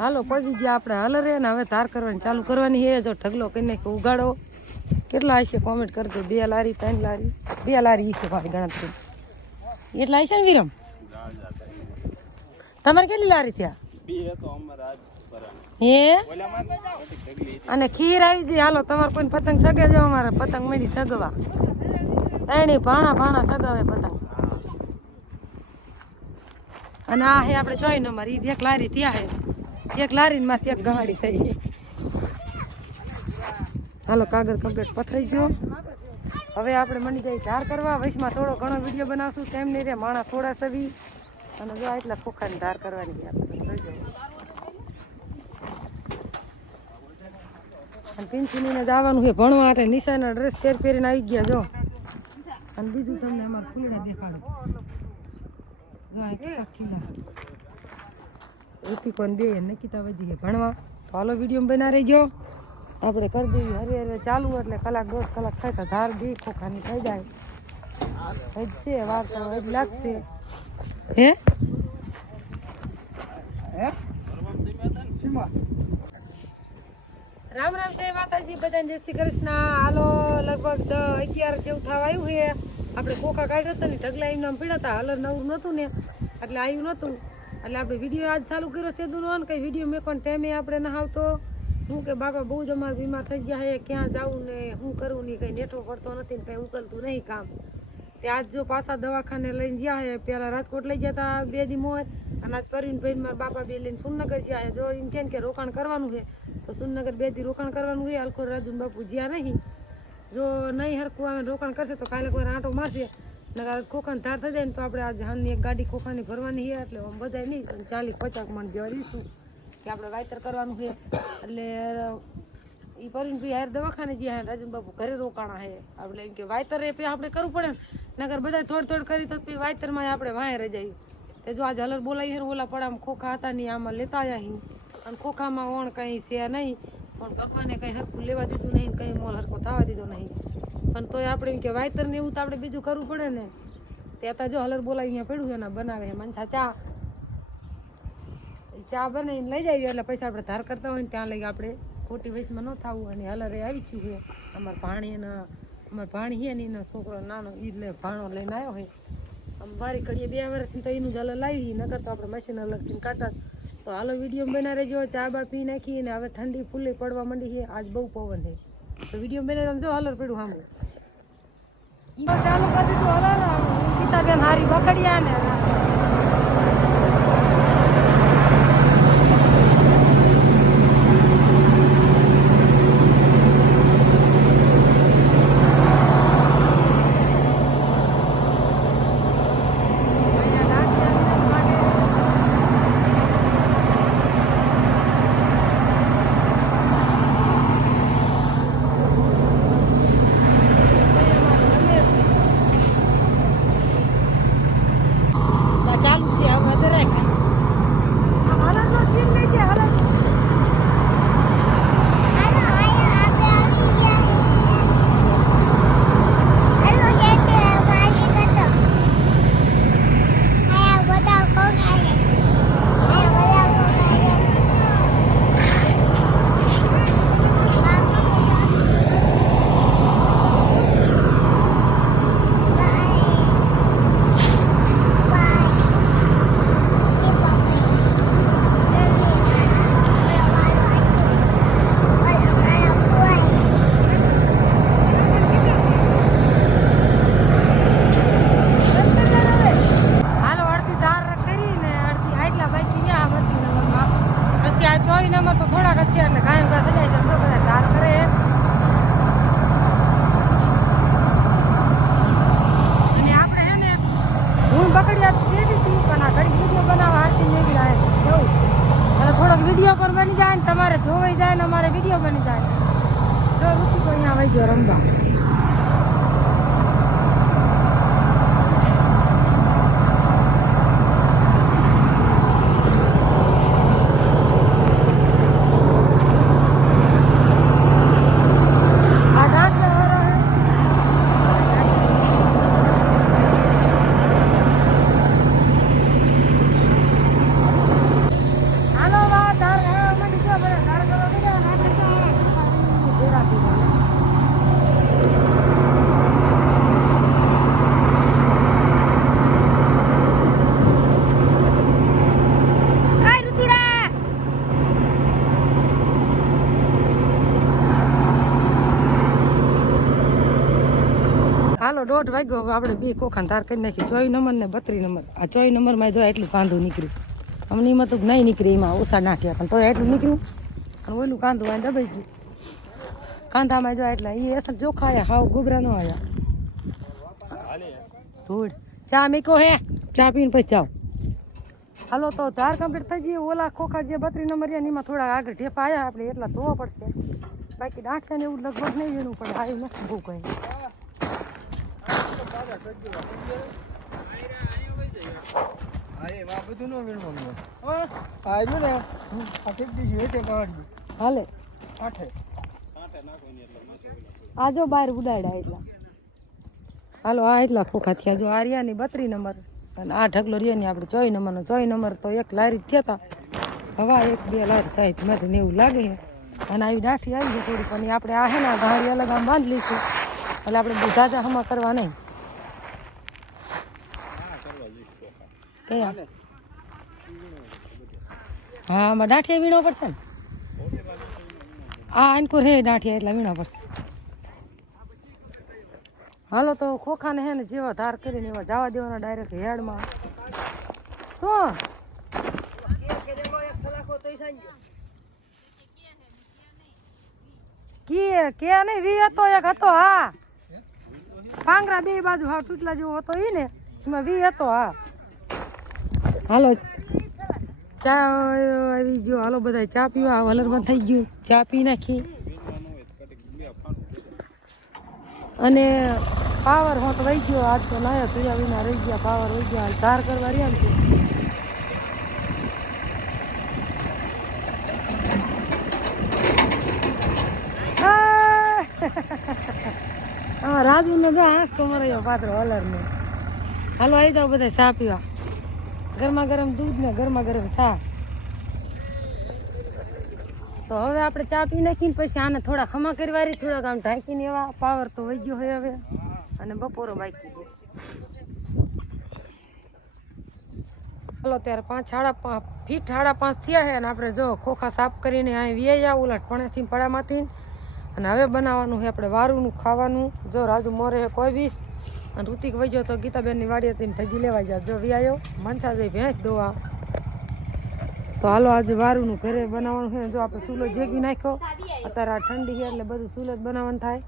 હાલો પડી ગયા આપણે હલરે ને હવે ધાર કરવાની ચાલુ કરવાની છે. જો ઢગલો કરીને ઉગાડો કેટલા હશે કોમેન્ટ કરજો. 2 લારી 3 લારી 2 લારી છે મારી ગણતરી એટલા હશે ને વિરમ? તમારે કેટલી લારી થયા? હે અને ખીર આવી ગઈ. હાલો તમારે કોઈ પતંગ સગે જાવ, અમારે પતંગ મળી સગવા એની ભાણા સગાવે પતંગ. અને આ હે આપણે જોઈ ને અમારી એક લારી ત્યાં હે, એક લારી માંથી એક ગાડી થઈ. હાલો કાગળ કમ્પ્લીટ પથરાઈ ગયો. હવે આપણે મળી જાય ધાર કરવા. વૈશમાં થોડો ઘણો વિડીયો બનાવશું તેમ નહીં રે માણા થોડા સવી. અને જો એટલા ખોખાની ધાર કરવાની આપણે જોઈ જાવ. અને પિંચીને જવાનું છે ભણવા માટે. નિશાના ડ્રેસ પહેરીને આવી ગયા જો. અને બીજું તમને અમારા ફૂલડા દેખાડું. ઋતિકોન બે નકીતા વધી ગયા ભણવા. તો હાલો વિડીયો બના રહીજો. આપણે કરી દઈએ હરે ચાલુ એટલે કલાક 1.5 કલાક થાય તો ધાર બી ખોખાની થઈ જાય. હજ છે વાર તો હજ લાગશે. હે રામ રામ જય માતાજી બધાને જય શ્રી કૃષ્ણ. હાલો લગભગ 11 જેવું થવા આવ્યું છે. આપણે ખોખા કાઢ્યો હતો ને ઢગલા એમ પીડા હતા. હલર નવું નહોતું ને એટલે આવ્યું નહોતું. એટલે આપણે વિડીયો આજ ચાલુ કર્યો તે દૂર કંઈ વિડીયો મેં પણ ટાઈમે આપણે ન આવતો. શું કે બાપા બહુ જ અમારે બીમાર થઈ ગયા છે. ક્યાં જવું ને શું કરવું નહીં, કંઈ નેટો પડતો નથી ને કંઈ ઉકલતું નહીં કામ. તે આજ જો પાછા દવાખાને લઈને ગયા છે. પહેલાં રાજકોટ લઈ ગયા હતા 2 દી મોર. અને આજ પરવીનભાઈ મારા બાપા બે લઈને સુરનગર ગયા છે. જો એમ કે રોકાણ કરવાનું છે તો સુરનગર 2 દી રોકાણ કરવાનું છે. અલખોર રાજુ બાપુ જ્યાં નહીં. જો નહીં હરખું આવે રોકાણ કરશે તો કાલે કોઈ આંટો મારશે. નકર ખોખાને ધાર થઈ જાય ને તો આપણે આજે હાલની એક ગાડી ખોખાની ભરવાની છે. એટલે આમ બધા નહીં 40-50 મણ જેવા દઈશું કે આપણે વાયતર કરવાનું છે. એટલે એ પરવીનભાઈ હાર દવાખાને જ્યાં રાજુ બાપુ ઘરે રોકાણા છે. આપણે એમ કે વાયતર એ આપણે કરવું પડે ને. નકર બધા થોડ કરી તો વાયતરમાં આપણે વાંહે રહી જાય. તે જો આજે હલર બોલાવી છે ઓલા પડામાં ખોખા હતા નહીં આમાં લેતા આવ્યા. અને ખોખામાં ઓણ કંઈ છે નહીં. પણ ભગવાને કંઈ હરખું લેવા દીધું નહીં, કંઈ મોલ હરખો થવા દીધો નહીં. પણ તોય આપણે એમ કે વાયતર ને એવું તો આપણે બીજું કરવું પડે ને. ત્યાં જો હલર બોલાવી અહીંયા પડ્યું છે ને બનાવે મનસા ચા બનાવીને લઈ જઈએ. એટલે પૈસા આપણે ધાર કરતા હોય ને ત્યાં લઈ આપણે ખોટી વયસમાં ન થવું. અને હલરે આવી ગયું છે અમારા ભાણી છે ને એનો છોકરો નાનો એ ભાણો લઈને આવ્યો હોય. આમ વારી ઘડીએ 2 વર્ષથી તો એનું જ હલર લાવી નકર તો આપણે મશીન અલગથી કાઢતા. તો હાલો વિડીયો બના રહેજો. ચા બા પી નાખી ને હવે ઠંડી ફૂલી પડવા માંડી છે. આજ બહુ પવન છે તો વિડીયો બને જો હલર પડ્યું સાંભળો. ચાલુ કરી દીધું હલર. ગીતાબેન હારી વખડ્યા ને વિડીયો પર બની જાય ને તમારે જોવાઈ જાય ને અમારે વિડીયો બની જાય. જો ઋષિ તો અહીંયા આવી ગયો રમવા. હાલો વા તાર 1:30 વાગ્યો. હવે આપણે બે ખોખાને ધાર કરી નાખી. 24 નંબર ને 32 નંબર. આ 24 નંબરમાં જો એટલું કાંદું નીકળ્યું. અમને એમાં તો નહીં નીકળે, એમાં ઓછા નાખ્યા પણ તો એટલું નીકળ્યું. અને ઓલું કાંદું આ દબાઈ ગયું. કાંદામાં જો એટલા એ અસલ ચોખ્ખા આવ્યા, હાવ ગોબરા ન આવ્યા. ધૂળ ચા મીકો હે, ચા પીને પછી જાઓ. હાલો તો ધાર કમ્પ્લીટ થઈ ગઈ. ઓલા ખોખા જે 32 નંબર રહ્યા એમાં થોડા આગળ ઢેપા આવ્યા, આપણે એટલા ધોવા પડશે. બાકી દાંઠિયા ને એવું લગભગ નહીં વેણું પડે, આવ્યું નથી બહુ કંઈ. હાલે આ જો બહાર ઉડાડ્યા એટલા. હાલો આ એટલા ખોખા થયા. જો આ રહ્યા ની 32 નંબર અને આ ઢગલો રહ્યા ની આપણે 24 નંબરનો. 24 નંબર તો એક લારી થયા હતા. હવા 1-2 લારી થાય મને એવું લાગે છે. અને આવી દાઠી આવી છે થોડી, પણ આપણે આ હે ને ગાડી અલગ આમ બાંધી લઈશું એટલે આપણે બુધાજા હમા કરવા નહીં. હા આમાં દાંઠિયા વીણો પડશે ને. આ અનકુર હે દાંઠિયા એટલા વીણો પડશે. હાલો તો ખોખાને હે ને જેવા ધાર કરીને એવા જવા દેવાના ડાયરેક્ટ હેડમાં. શું કે નહીં વી હતો એક હતો. હા પાંગરા બે બાજુ હા તૂટલા જેવો હતો ઈ ને એમાં વી હતો. હા હાલો ચા આવી ગયો. હાલો બધા ચા પીવા. વલર બંધ થઈ ગયું, ચા પી નાખી. અને પાવર હોત વહી ગયો. આજ તો લાયા પીયા વિના રહી ગયા. પાવર વહી ગયા. ધાર કરવા રહ્યા ને રાજુ ને જો હાંસ તો મરે પાત્ર વલર ને. હાલો આવી જાવ બધા ચા પીવા. ગરમા ગરમ દૂધ ને ગરમા ગરમ ચા. તો હવે આપણે ચા પી નાખીને પછી આને થોડા ખમા કરી વારી, થોડાક આમ ઢાંકીને એવા. પાવર તો વહી ગયો હોય હવે અને બપોરો બાકી છે. ચાલો ત્યારે 5:30 ફીટ 5:30 થયા છે. અને આપણે જો ખોખા સાફ કરીને અહીં વ્યાયા ઉલાટ પણેથી પડામાંથી. અને હવે બનાવવાનું છે આપણે વારુંનું ખાવાનું. જો રાજુ મોરે કોઈ બીસ અને ઋતિક વહી તો ગીતાબેનની વાડી હતી ભજી લેવા જાય. જો વ્યાયો મનસા જઈ ભેંસ દોવા. તો હાલો આજે વારુંનું ઘરે બનાવવાનું છે. જો આપણે ચૂલો જેગી નાખ્યો. અત્યારે આ ઠંડી છે એટલે બધું ચૂલો જ બનાવવાનું થાય.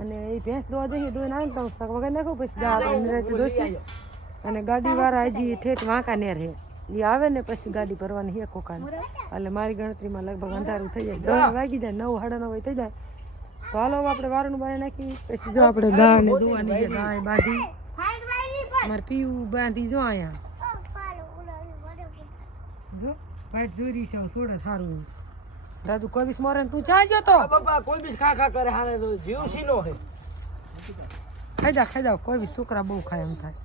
અને એ ભેંસ દોવા જઈએ ડોઈને આવે ને તો વગર નાખો પછી જા આપણે નિરાતે દોસી. અને ગાડીવાળા હજી ઠેઠ વાંકાનેર છે, એ આવે ને પછી ગાડી ભરવાની છે ખોખાની. એટલે મારી ગણતરીમાં લગભગ અંધારું થઈ જાય, 10 વાગી જાય, 9 સાડા 9 થઈ જાય. તો હાલો આપણે વારુંનું બનાવી નાખી. પછી જો આપણે ગાયને દોવાની છે, ગાય બાંધી મારે પીવું બાંધી. જો અહીંયા જો વાઈટ જોરી છે સોડે સારું. રાજુ કોઈ બીસ મોરે તું ચા જો તો બાપા કોઈ બીસ ખા ખા કરે હાલે તો જીવ સીનો હે. ખાઈ જાવ કોઈ બી છોકરા બહુ ખાય એમ થાય.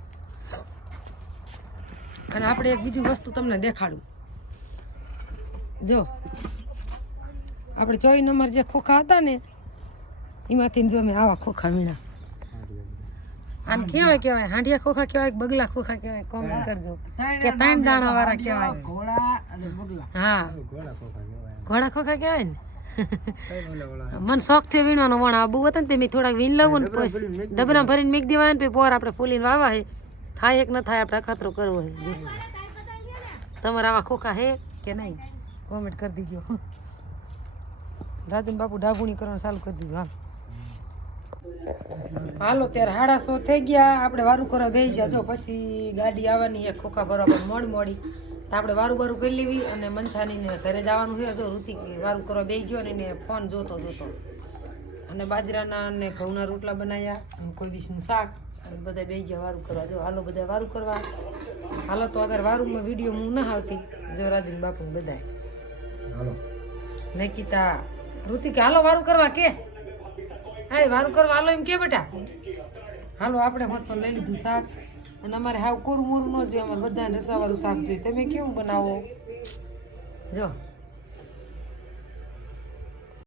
અને આપણે એક બીજી વસ્તુ તમને દેખાડું. જો આપણે 24 નંબર જે ખોખા હતા ને એમાંથી જો મેં આવા ખોખા વીણા. આને કહેવાય હાંડિયા ખોખા કહેવાય, બગલા ખોખા કહેવાય? કોમેન્ટ કરજો કે 3 દાણા વાળા કહેવાય. હા ઘોડા ખોખા કહેવાય ને. મને શોખ થયો વીણવાનો. વણ આબુ હતા ને તે મેં થોડાક વીણ લાવું ને પછી ડબરા ભરીને મીક દેવાય ને પોર આપણે ફૂલીને વાવા હે. થાય એક ન થાય આપણે અખતરો કરવો હે. તમારા આવા ખોખા હે કે નહીં કોમેન્ટ કરી દીજો. રાજન બાપુ ડાભુણી કરવાનું ચાલુ કરી દીધું. હા હાલો ત્યારે 1:30 થઈ ગયા. આપણે વારું કરવા બેસી ગયા. જો પછી ગાડી આવવાની એક ખોખા ભરવા મોડી તો આપણે વારું કરી લેવી. અને મનસાનીને ઘરે જવાનું છે. જો ઋતિક વારું કરવા બેસી ગયો ને એને ફોન જોતો અને બાજરાના અને ઘઉંના રોટલા બનાવ્યા અને કોઈ બીજનું શાક અને બધા બેસી ગયા વારું કરવા. જો હાલો બધા વારું કરવા. હાલો તો અગર વારુંમાં વિડીયો હું ના આવતી. જો રાજન બાપુ બધા નકીતા ઋતિક હાલો વારું કરવા કે હા વારું કરવા હાલો એમ કે બેટા. હાલો આપણે હોત લઈ લીધું શાક. અને અમારે હાવ કોરું મોરું ન છે, અમારે બધાને રસાવાળું શાક જોઈએ. તમે કેવું બનાવો? જો